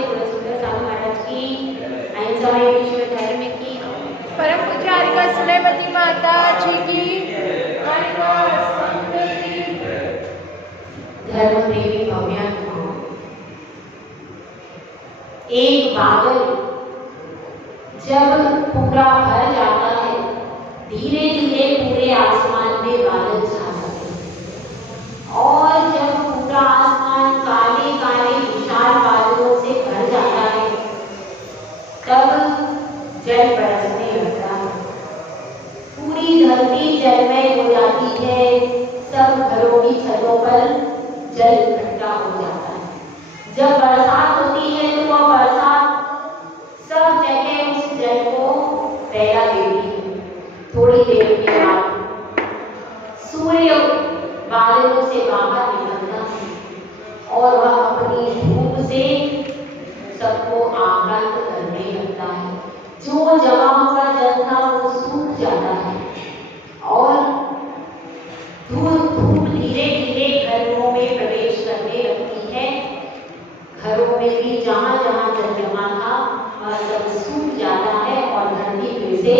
थोड़ा सुंदर साधु महाराज की अहिंसा में विश्व धर्म की परम पूज्य हरिका सुलेमती माता जी की हरिका संत की धर्म प्रेमी भव्या। एक बादल जब पूरा भर जाता है, धीरे धीरे पूरे आसमान में बादल छा जाते हैं और जब पूरा आसमान काले काले विशाल बादलों से भर जाता है, तब जल बरसने लगता है। पूरी धरती जलमय हो जाती है, सब घरों की छतों पर जल इकट्ठा हो जाता है। जब बरसात होती है तो वह बरसात सब जगह उस जल को फैला देती है। थोड़ी देर के बाद सूर्य बादलों से बाहर निकलता है और वह अपनी धूप से सबको आक्रांत करने लगता है। जो जमा हुआ जल था वो सूख जाता है और धूप धीरे धीरे घरों में प्रवेश करने लगती है। घरों में भी जहां जहां जल जमा था वह सब सूख जाता है और धरती फिर से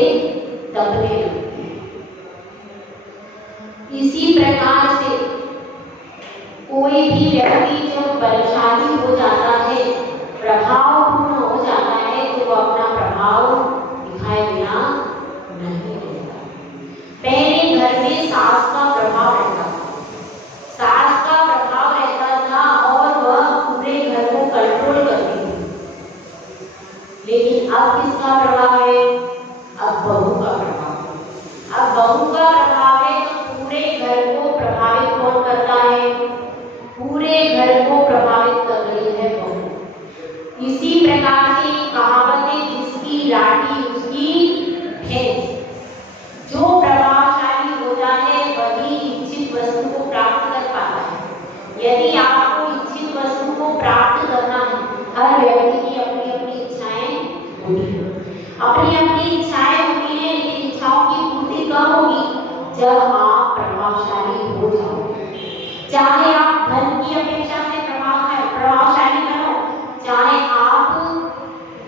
दबने लगती है। इसी प्रकार से कोई भी व्यक्ति जब बलशाली हो जाता है, प्रभावपूर्ण हो जाता है, तो वह अपना प्रभाव दिखाए बिना नहीं रहता। पहले घर में सास का प्रभाव रहता था, सास का प्रभाव रहता था और वह पूरे घर को कंट्रोल करती थी। लेकिन अब किसका प्रभाव है? अब बहू का प्रभाव है। अब बहू का प्रभाव है तो पूरे घर को प्रभावित कौन करता है? पूरे घर को प्रभावित कर रही है बहू। इसी प्रकार से कहावत है, जिसकी लाठी उसकी भैंस। जो प्रभावशाली होता है वही इच्छित वस्तु को प्राप्त कर पाता है। यदि आपको इच्छित वस्तु को प्राप्त करना है, हर व्यक्ति की अपनी अपनी इच्छाएं होती हैं, अपनी अपनी इच्छाएं होती हैं, लेकिन इच्छाओं की पूर्ति कब होगी? जब आप प्रभावशाली हो जाओगे। चाहे आप धन की अपेक्षा से प्रभावशाली बनो, चाहे आप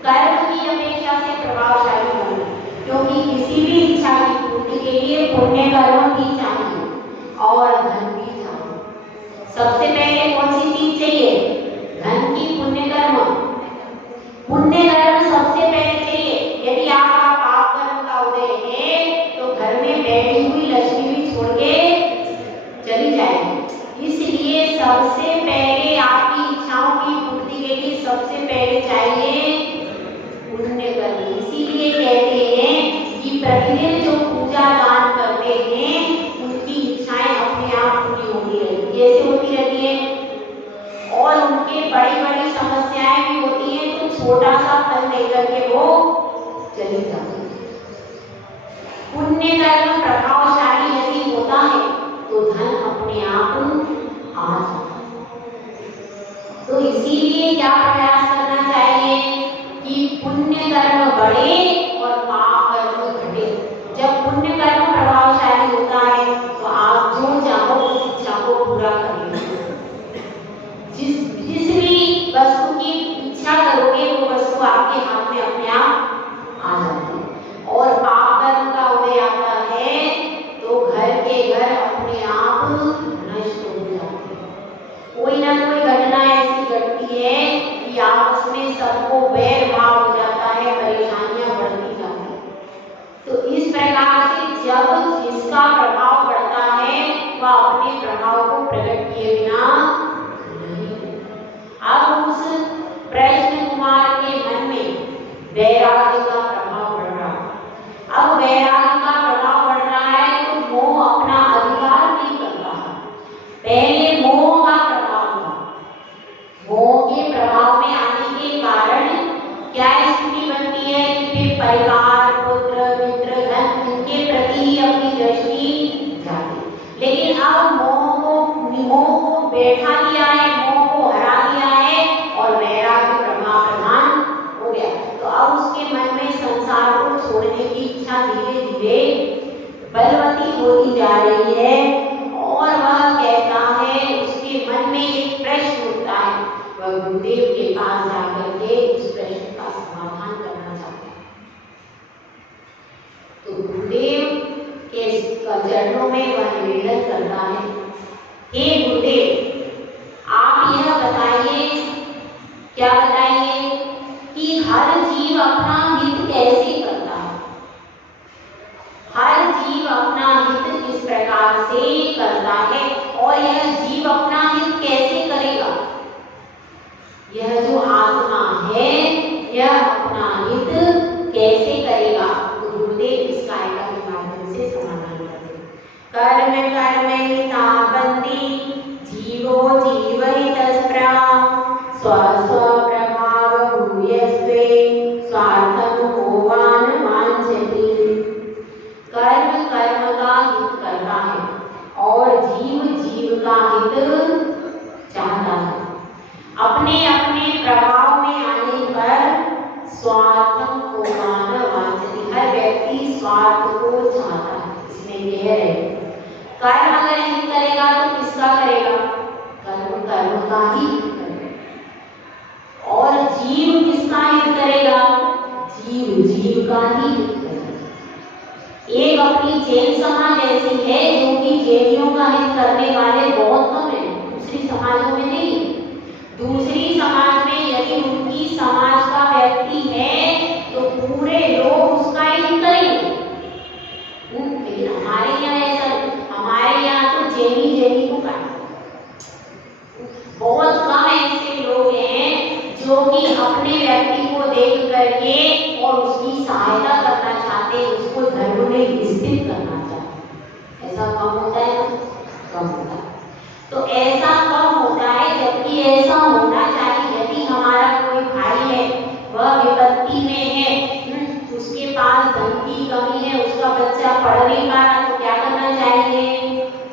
कर्म की अपेक्षा से प्रभावशाली बनो, क्योंकि किसी भी इच्छा की पूर्ति के लिए पुण्य कर्म भी चाहिए और धन भी चाहिए। सबसे पहले कौन सी चीज चाहिए? धन की पुण्य कर्म। पुण्य कर्म सबसे पहले चाहिए। यदि आपका पाप कर्म का उदय है तो घर में बैठी हुई लक्ष्मी भी छोड़ के चली जाएगी। इसलिए सबसे पहले आपकी इच्छाओं की पूर्ति के लिए सबसे पहले चाहिए पुण्य कर्म। इसीलिए कहते हैं कि प्रतिदिन जो पूजा दान करते हैं उनकी इच्छाएं अपने आप पूरी होती रहती है। कैसे होती रहती है? और उनके बड़ी बड़ी समस्याएं भी होती हैं तो छोटा सा फल लेकर के वो चली जाती है। पुण्य कर्म प्रभावशाली यदि होता है तो धन अपने आप आ जाता है। तो इसीलिए क्या प्रयास करना चाहिए कि पुण्य कर्म बढ़े और पाप कर्म घटे। जब पुण्य कर्म प्रभावशाली होता है तो आप जो चाहो उस इच्छा को पूरा कर लेंगे। जिस भी वस्तु की इच्छा करोगे वो वस्तु आपके हाथ में अपने आप आ जाती है। और पाप कर्म का उदय आता है तो घर के घर अपने आप नष्ट हो जाते हैं। कोई ना कोई घटना ऐसी घटती है कि आपस में सबको वैर भाव हो जाता है, परेशानियां बढ़ती जाती हैं। तो इस प्रकार से जब जिसका प्रभाव पड़ता है वह अपने प्रभाव को प्रकट किए बिना नहीं रहता। अब उस प्रश्न कुमार के मन में वैराग्य का प्रभाव बढ़ रहा है। अब वैराग्य का प्रभाव बढ़ रहा है तो मोह अपना अधिकार नहीं कर रहा। पहले मोह का प्रभाव था। मोह के प्रभाव में आने के कारण क्या स्थिति बनती है कि फिर परिवार, पुत्र, मित्र, धन इनके प्रति ही अपनी दृष्टि जाती। लेकिन अब मोह को बैठा दिया है, मोह को हरा दिया है और वैराग्य प्रधान हो गया। तो अब उसके मन में संसार को छोड़ने की इच्छा धीरे धीरे बलवती होती जा रही है और वह कहता है, उसके मन में एक प्रश्न उठता है। वह गुरुदेव के पास जाकर के वह निवेदन करता है, हे गुरुदेव, आप यह बताइए, क्या बताइए कि हर जीव अपना हित कैसे करता है? हर जीव अपना हित किस प्रकार से करता है और यह जीव अपना हित कैसे करेगा? यह जो आत्मा है यह अपना हित कैसे करेगा? तो गुरुदेव इस कायका के माध्यम से समाधान करते हैं। कर्म कर्महिता बंदी जीवो जीवहितस्पृहा स्वस्वप्रभाव भूयस्ते स्वार्थं भोगान् वाञ्छति। कर्म कर्म का हित करता है और जीव जीव का हित चाहता है। अपने अपने प्रभाव में आने पर स्वार्थं भोगान् वाञ्छति। हर व्यक्ति स्वार्थ को चाहता है। इसमें कह रहे कर्म अगर हित करेगा तो किसका करेगा? कर्म कर्म का ही हित करेगा। और जीव किसका हित करेगा? जीव जीव का ही हित करेगा। एक अपनी जैन समाज ऐसी है जो कि जैनियों का हित करने वाले बहुत कम है, दूसरी समाजों में नहीं। दूसरी समाज में यदि उनकी समाज का व्यक्ति है तो पूरे लोग उसका हित करेंगे। लेकिन हमारे यहाँ ऐसा नहीं। हमारे यहाँ तो जैनी जैनी को काटते। बहुत कम ऐसे लोग हैं जो कि अपने व्यक्ति को देख करके और उसकी सहायता करना चाहते हैं, उसको धर्म में स्थित करना चाहते हैं। ऐसा कम होता है ना? कम होता है। तो ऐसा कम होता है, जबकि ऐसा होना चाहिए। यदि हमारा कोई भाई है, वह विपत्ति में है, उसके पास धन की कमी है, उसका बच्चा पढ़ नहीं पा रहा, तो क्या करना चाहिए?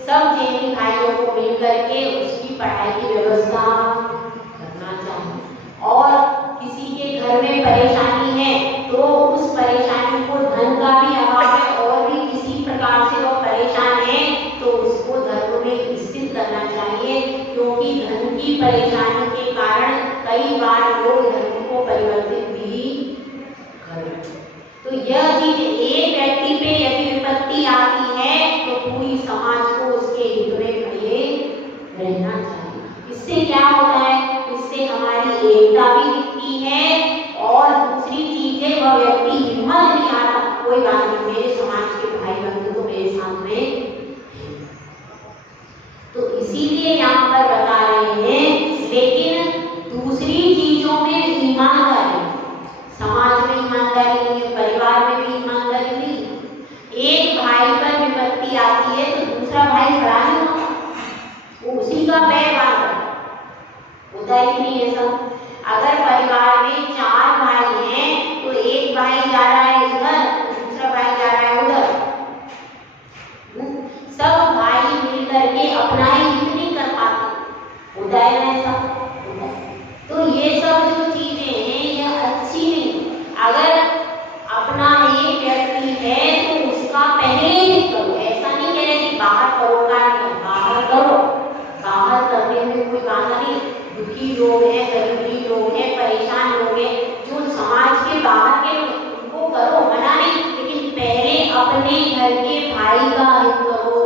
सब जैनी भाइयों को मिल करके उसकी पढ़ाई की व्यवस्था करना चाहिए। और किसी के घर में परेशानी है तो उस परेशानी को, धन का भी अभाव है और भी किसी प्रकार से वो परेशान है, तो उसको धर्म में स्थित करना चाहिए। क्योंकि धन की परेशानी के कारण कई बार लोग धर्म को परिवर्तित भी करते। तो यह चीज एक व्यक्ति पे यदि विपत्ति आती है तो पूरी समाज को उसके हित में खड़े रहना चाहिए। इससे क्या होता है? इससे हमारी एकता भी दिखती है और दूसरी चीज है, वह व्यक्ति हिम्मत नहीं आता, कोई बात नहीं, मेरे समाज के भाई बंधु तो मेरे साथ में है। तो इसीलिए यहाँ पर बता रहे हैं। लेकिन दूसरी चीजों में ईमानदारी, समाज में ईमानदारी नहीं है, परिवार में भी ईमानदारी नहीं है। एक भाई पर विपत्ति आती है तो दूसरा भाई खड़ा नहीं होता, वो उसी का पैर बांध होता है कि नहीं? ऐसा अगर परिवार में 4 भाई हैं तो एक भाई जा रहा है इधर, दूसरा भाई जा रहा है उधर, सब भाई मिलकर के अपना ही हित नहीं कर पाते, होता है ना ऐसा? तो ये सब जो चीजें हैं यह अच्छी नहीं। अगर अपना एक व्यक्ति है तो उसका पहले ही करो। ऐसा नहीं कह रहे कि बाहर करो का, बाहर करो, बाहर करने में कोई बाधा नहीं। दुखी लोग हैं, गरीबी लोग हैं, परेशान लोग हैं, जो समाज के बाहर के, उनको करो, मना नहीं। लेकिन पहले अपने घर के भाई का हित करो,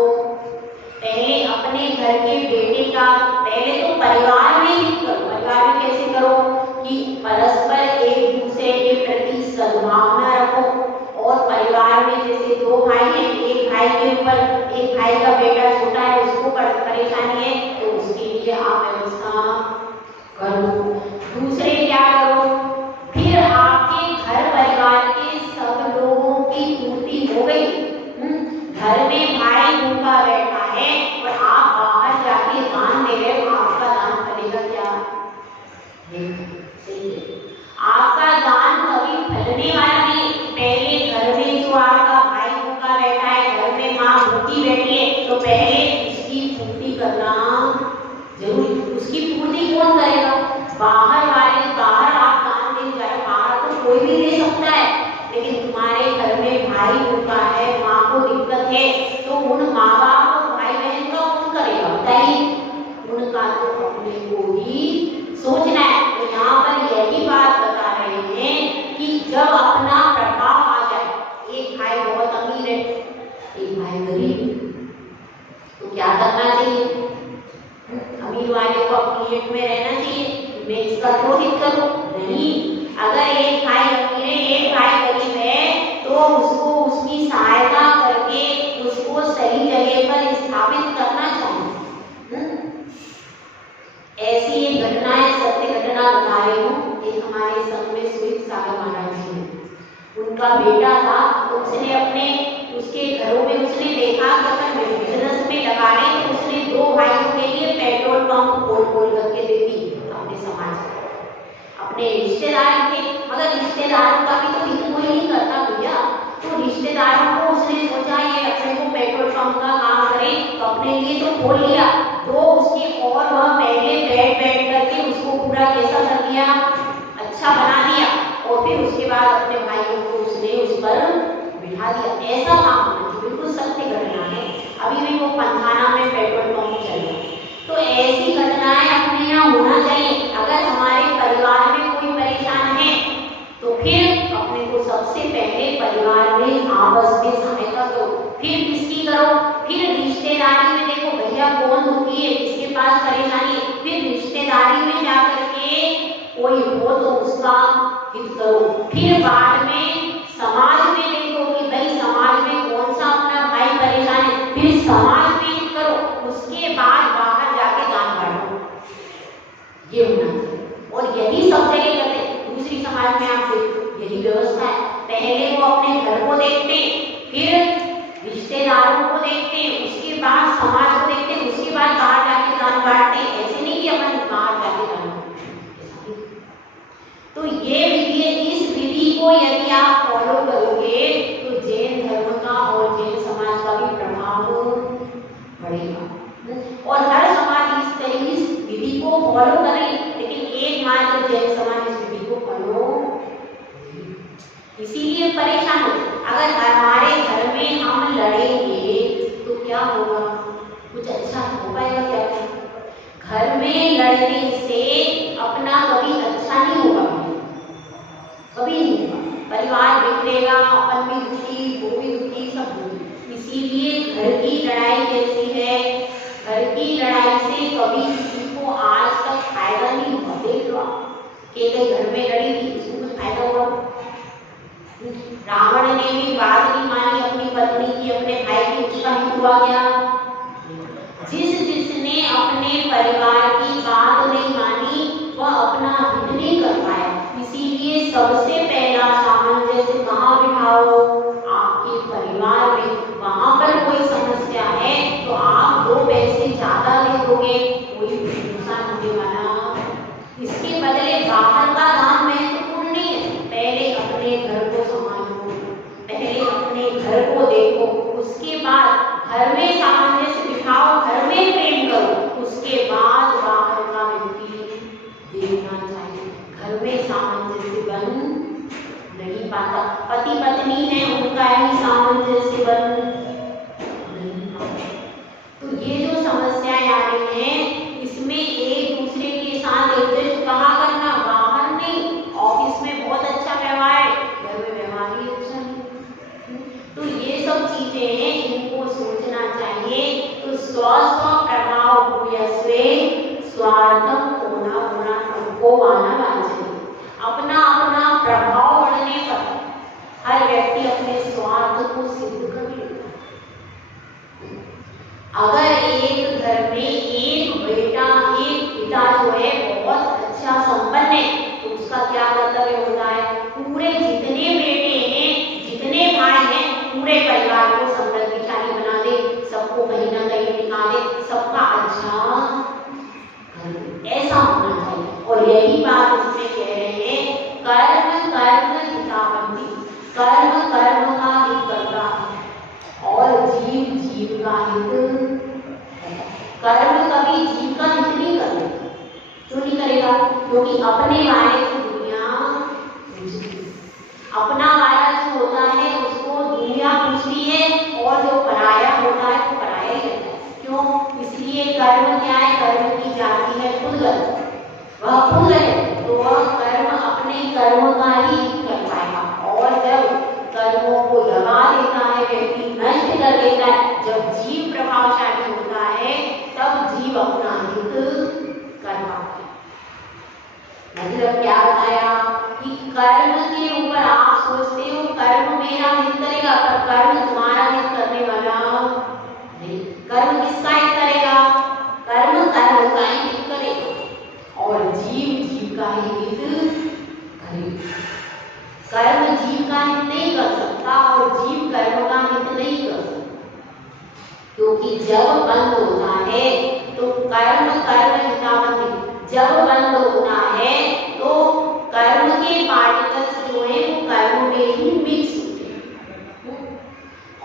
पहले अपने घर के बेटे का, पहले तो परिवार में हित करो। परिवार में कैसे करो? कि परस्पर एक दूसरे के प्रति सद्भावना रखो। और परिवार में जैसे 2 भाई हैं, एक भाई के ऊपर, एक भाई का बेटा छोटा है, उसको परेशानी है, तो उसके लिए आप व्यवस्था करो। दूसरे क्या करो? फिर आपके घर परिवार के सब लोगों की पूर्ति हो गई। घर में भाई भूखा बैठा है और आप बाहर जाके दान दे रहे हो, आपका दान फलेगा क्या? आपका दान कभी फलने वाला नहीं। पहले घर में जो आपका भाई भूखा बैठा है, घर में माँ भूखी बैठी है, तो पहले उसकी पूर्ति करना जरूरी। उसकी पूर्ति कौन करेगा? बाहर वाले, बाहर आप दान दे जाए, बाहर तो कोई भी दे सकता है, लेकिन तुम्हारे घर में भाई भूखा है, माँ को दिक्कत है, तो उन माँ बाप और भाई बहन का कौन करेगा? बताइए। उनका तो अपने को ही सोचना है। तो यहाँ पर यही बात बता रहे हैं कि जब अपना प्रभाव आ जाए, एक भाई बहुत अमीर है, एक भाई गरीब, अफिलिएट में रहना चाहिए, मैं इसका क्यों हित करूं? नहीं, अगर एक भाई अमीर है, एक भाई गरीब है, तो उसको उसकी सहायता करके उसको सही जगह पर स्थापित करना चाहिए। ऐसी एक घटना है, सत्य घटना बता रही हूँ। एक हमारे संघ में सुमित सागर महाराज जी हैं, उनका बेटा था, उसने अपने उसके घरों में उसने देखा कि अगर बिजनेस में लगा रहे तो उसने 2 भाइयों के लिए पेट्रोल पंप खोल करके दे दी अपने समाज में। अपने रिश्तेदार थे, मगर रिश्तेदारों का भी तो हित कोई नहीं करता भैया, तो रिश्तेदारों को उसने सोचा ये अपने को पेट्रोल पंप का काम करें, तो अपने लिए तो खोल लिया, तो उसके और वह पहले बैठ करके उसको पूरा कैसा कर दिया, अच्छा बना दिया, और फिर उसके बाद अपने भाइयों को उसने उस पर बिठा दिया। ऐसा काम होना चाहिए, बिल्कुल सत्य घटना है। अभी भी वो पंथाना में पेट्रोल पंप चल रहा है। तो ऐसी घटनाएं अपने यहाँ होना चाहिए। अगर हमारे परिवार में कोई परेशान है तो फिर अपने को सबसे पहले परिवार में आपस में सहायता करो, फिर किसकी करो, फिर रिश्तेदारी में देखो भैया कौन दुखी है, किसके पास परेशानी है, फिर रिश्तेदारी में जाकर के कोई हो तो उसका हित करो, फिर बाद में समाज में देखो कि भाई समाज में कौन सा अपना भाई परेशान है, फिर समाज में हित करो, उसके बाद बाहर जाके दान बांटो। ये होना चाहिए, और यही सब जगह करते हैं। दूसरी समाज में आप देखो यही व्यवस्था है, पहले वो अपने घर को देखते, फिर रिश्तेदारों को देखते, उसके बाद समाज को देखते, उसके बाद बाहर जाके दान बांटते। ऐसे नहीं कि अपन बाहर जाके दान बांटते। तो ये विधि है, इस विधि को यदि आप फॉलो करोगे तो जैन धर्म का और जैन समाज का भी प्रभाव बढ़ेगा, और हर समाज इस विधि को फॉलो करे, लेकिन एकमात्र जैन समाज इस विधि को फॉलो, इसीलिए परेशान हो। अगर हमारे घर में हम लड़ेंगे तो क्या होगा, कुछ अच्छा हो पाएगा क्या? घर में लड़ने से अपना कभी अच्छा नहीं होगा, कभी नहीं होगा, परिवार बिगड़ेगा, अपन भी दुखी, वो भी दुखी, सब दुखी। इसीलिए घर की लड़ाई कैसी है, घर की लड़ाई से कभी किसी को आज तक फायदा नहीं हुआ। देख लो कि घर में लड़ी थी, उसको कुछ फायदा हुआ? रावण ने भी बात नहीं मानी अपनी पत्नी की, अपने भाई की, उसका हित हुआ क्या? जिसने अपने परिवार की बात नहीं मानी वह अपना हित नहीं कर पाया। इसीलिए सबसे पहला सामंजस्य कहाँ बिठाओ? आपके परिवार में। वहां पर कोई समस्या है तो आप 2 पैसे ज्यादा दे दोगे, कोई नुकसान होने वाला। इसके बदले बाहर का दान महत्वपूर्ण नहीं है, पहले अपने घर को संभालो, पहले अपने घर को देखो, उसके बाद घर में सामंजस्य बिठाओ, घर में प्रेम करो, उसके बाद बाहर का व्यक्ति देखना चाहिए। घर में सामंजस्य बन नहीं पाता, पति पत्नी है उनका ही सामंजस्य बन नहीं पाता। तो ये जो समस्याएं आ रही हैं, इसमें एक दूसरे के साथ एडजस्ट कहाँ करना, बाहर नहीं। ऑफिस में बहुत अच्छा व्यवहार है, घर में व्यवहार ही अच्छा नहीं। तो ये सब चीजें हैं, इनको सोचना चाहिए। तो स्व प्रभाव भूयस्वे स्वार्थम को माना चाहिए। अपना अपना प्रभाव बढ़ने पर हर व्यक्ति अपने स्वार्थ को सिद्ध कर लेता है। अगर एक घर में एक बेटा, एक पिता जो है बहुत अच्छा संपन्न है, तो उसका क्या कर्तव्य होता है? पूरे जितने बेटे हैं, जितने भाई हैं, पूरे परिवार को समृद्धिशाली बना दे, सबको कहीं ना कहीं दिखा दे, सबका अच्छा कर दे। ऐसा होना चाहिए। और यही बात इसमें कह रहे हैं, कर्म कर्म हितावंती, कर्म कर्म का हित करता है और जीव जीव का हित। कर्म कभी जीव का हित नहीं करेगा। क्यों नहीं करेगा? क्योंकि अपने वाले की दुनिया पूछती, अपना वाला जो होता है उसको दुनिया पूछती है, और जो पराया होता है वो पराया ही रहता है। क्यों? इसलिए कर्म क्या है? कर्म की जाति है खुदगत, वह खुद है तो वह कर्म अपने कर्म का ही कर पाएगा। और जब कर्मों को दबा देता है व्यक्ति, नष्ट कर देता है, जब जीव प्रभावशाली होता है तब जीव अपना हित कर पाता है। मतलब क्या बताया कि कर्म के ऊपर आप सोचते हो कर्म मेरा हित करेगा, पर कर्म तुम्हारा हित करने वाला नहीं। कर्म किसका हित करेगा? कर्म कर्म का ही हित करेगा और जीव जीव का ही हित करेगा। कर्म जीव का हित नहीं कर सकता और जीव कर्म का हित नहीं कर सकता, क्योंकि जब बंद होता है तो कर्म कर्म हितावंती, जब बंद होता है तो कर्म के पार्टिकल्स जो है वो कर्म में ही मिक्स होते हैं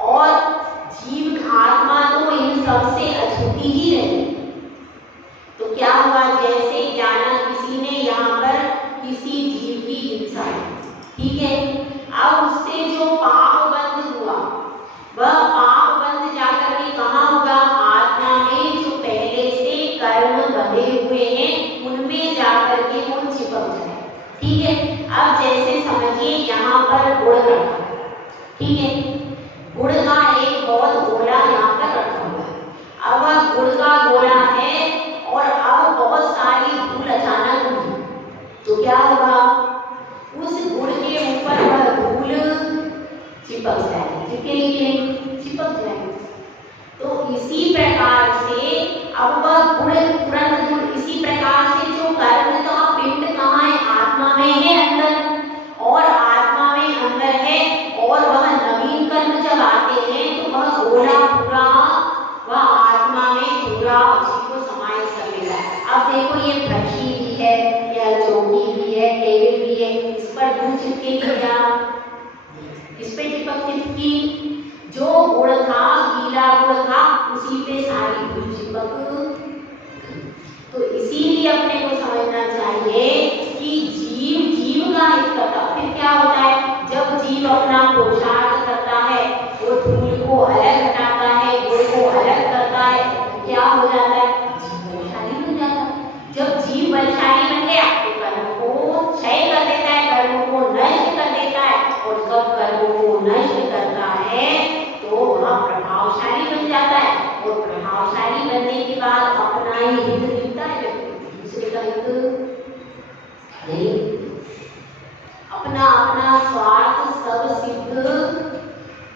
और जीव आत्मा तो इन सबसे अछूती ही रहती है। तो क्या हुआ, जैसे ज्ञान किसी ने यहाँ पर किसी जीव की हिंसा की, ठीक है, अब उससे जो पाप बंद हुआ वह पाप बंद जाकर के कहाँ होगा? आत्मा में जो पहले से कर्म बंधे हुए हैं उनमें जाकर के वो चिपक जाए। ठीक है, अब जैसे समझिए यहाँ पर गुड़ रखा, ठीक है, गुड़ का एक बहुत गोला यहाँ पर रखा हुआ है। अब वह गुड़ का गोला है और अब बहुत सारी धूल अचानक हुई, तो क्या होगा? उस गुड़ के ऊपर वह धूल चिपक जाएगी, चिपक जाएगी। तो इसी प्रकार से अब वह गुड़ तुरंत धूल, इसी प्रकार से जो कर्म का पिंड कहाँ है? आत्मा में है अंदर, और आत्मा में अंदर है और वह नवीन कर्म जब आते हैं तो वह गोला पूरा वह आत्मा में पूरा उसी को समाहित कर लेगा। अब देखो ये फर्शी भी है या चौकी भी है, टेबल भी है, इस पर धूल चिपकेगी क्या? इस पे चिपकी, जो गुड़ था, गीला गुड़ था, उसी पे सारी धूल चिपक। तो इसीलिए अपने को समझना चाहिए कि जीव जीव का हित करता। फिर क्या होता है? जब जीव अपना पुरुषार्थ करता है, वो धूल को अलग हटाता है, गुड़ को अलग करता है, तो क्या हो जाता है? जीव बलशाली बन जाता है। जब जीव बलशाली बन गया तो कर्म को क्षय कर देता है, कर्म को नष्ट कर देता है, और जब कर्म को नष्ट करता है तो वह प्रभावशाली बन जाता है, और प्रभावशाली बनने के बाद अपना ही हित दिखता है, दूसरे का हित नहीं, अपना अपना स्वार्थ सब सिद्ध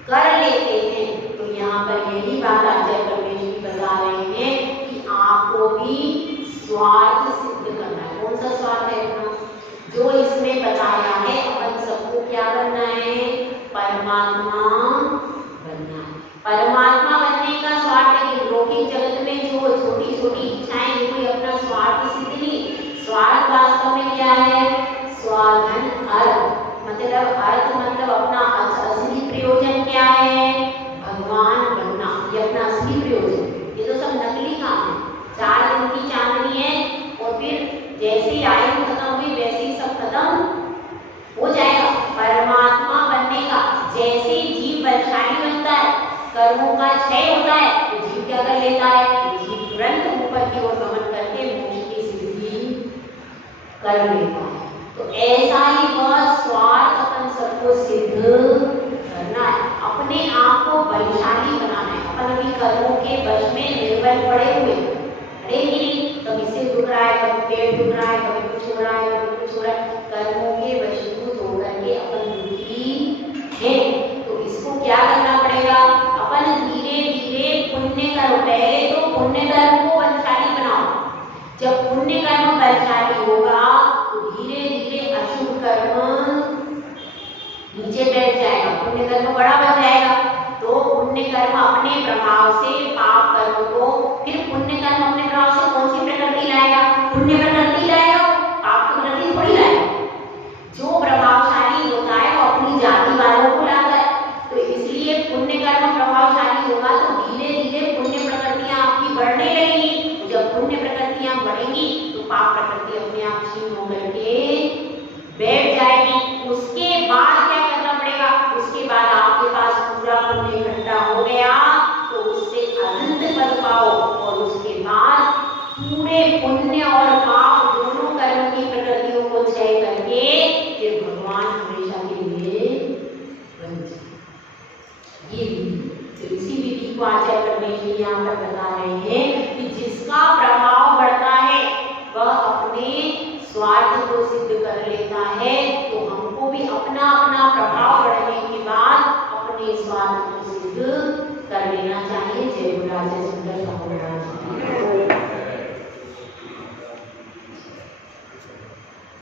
कर लेते हैं। तो यहाँ पर यही बात आचार्य परमेश जी बता रहे हैं कि आपको भी स्वार्थ सिद्ध करना है। कौन सा स्वार्थ है अपना? जो इसमें बताया है, अपन सबको क्या बनना है? परमात्मा बनना है। परमात्मा बनने का स्वार्थ है कि लौकिक जगत में जो छोटी छोटी इच्छाएं हैं कोई अपना स्वार्थ सिद्ध नहीं। स्वार्थ वास्तव में क्या है? स्वाधन अर्थ, मतलब अर्थ मतलब अपना असली प्रयोजन क्या है? भगवान बनना, ये अपना असली प्रयोजन। ये तो सब नकली काम है, 4 दिन की चांदनी है और फिर जैसे ही आयु खत्म हुई वैसे ही सब खत्म हो जाएगा। परमात्मा बनने का, जैसे जीव बलशाली बनता है, कर्मों का क्षय होता है, तो जीव क्या कर लेता है? जीव तुरंत ऊपर की ओर गमन करके मोक्ष की सिद्धि कर लेता है। तो ऐसा ही वह स्वार्थ अपन सबको सिद्ध करना है, अपने आप को बलशाली बनाना है। अपन भी कर्मों के वश में निर्बल पड़े हुए, अरे नहीं, कभी सिर दुख रहा है, कभी पेट दुख रहा है, कभी कुछ हो रहा है, कभी कुछ हो रहा है, कर्मों के वशीभूत होकर के अपन दुखी हैं। तो इसको क्या करना पड़ेगा? अपन धीरे धीरे पुण्य करो। पहले तो पुण्य कर्म को बलशाली बनाओ, जब पुण्य कर्म बलशाली होगा तो धीरे धीरे अशुभ कर्म नीचे बैठ जाएगा, पुण्य कर्म बड़ा बन जाएगा। तो पुण्य कर्म अपने प्रभाव से पाप कर्म को, फिर पुण्य कर्म अपने प्रभाव से कौन सी प्रकृति लाएगा? पुण्य प्रकृति लाएगा, पाप प्रकृति थोड़ी लाएगा। जो प्रभावशाली होता है वो अपनी जाति वालों को लाता है। तो इसलिए पुण्य कर्म प्रभावशाली होगा तो धीरे धीरे पुण्य प्रकृतियां आपकी बढ़ने लगेंगी। जब पुण्य प्रकृतियां बढ़ेंगी तो पाप प्रकृति अपने आप क्षीण होकर के बैठ जाएगी। उसके बाद क्या करना पड़ेगा? उसके बाद आपके पास पूरा पुण्य इकट्ठा हो गया तो उससे अनंत पद पाओ, और उसके बाद पूरे पुण्य और पाप दोनों कर्म की प्रकृतियों को क्षय करके फिर भगवान हमेशा के लिए बन जाए। ये तो इसी विधि को आचार्य परमेश जी यहाँ पर बता रहे हैं कि जिसका प्रभाव बढ़ता है वह अपने स्वार्थ को सिद्ध को सिद्ध कर लेना चाहिए। जय गुरु राजा सुंदर स्वामी महाराज की।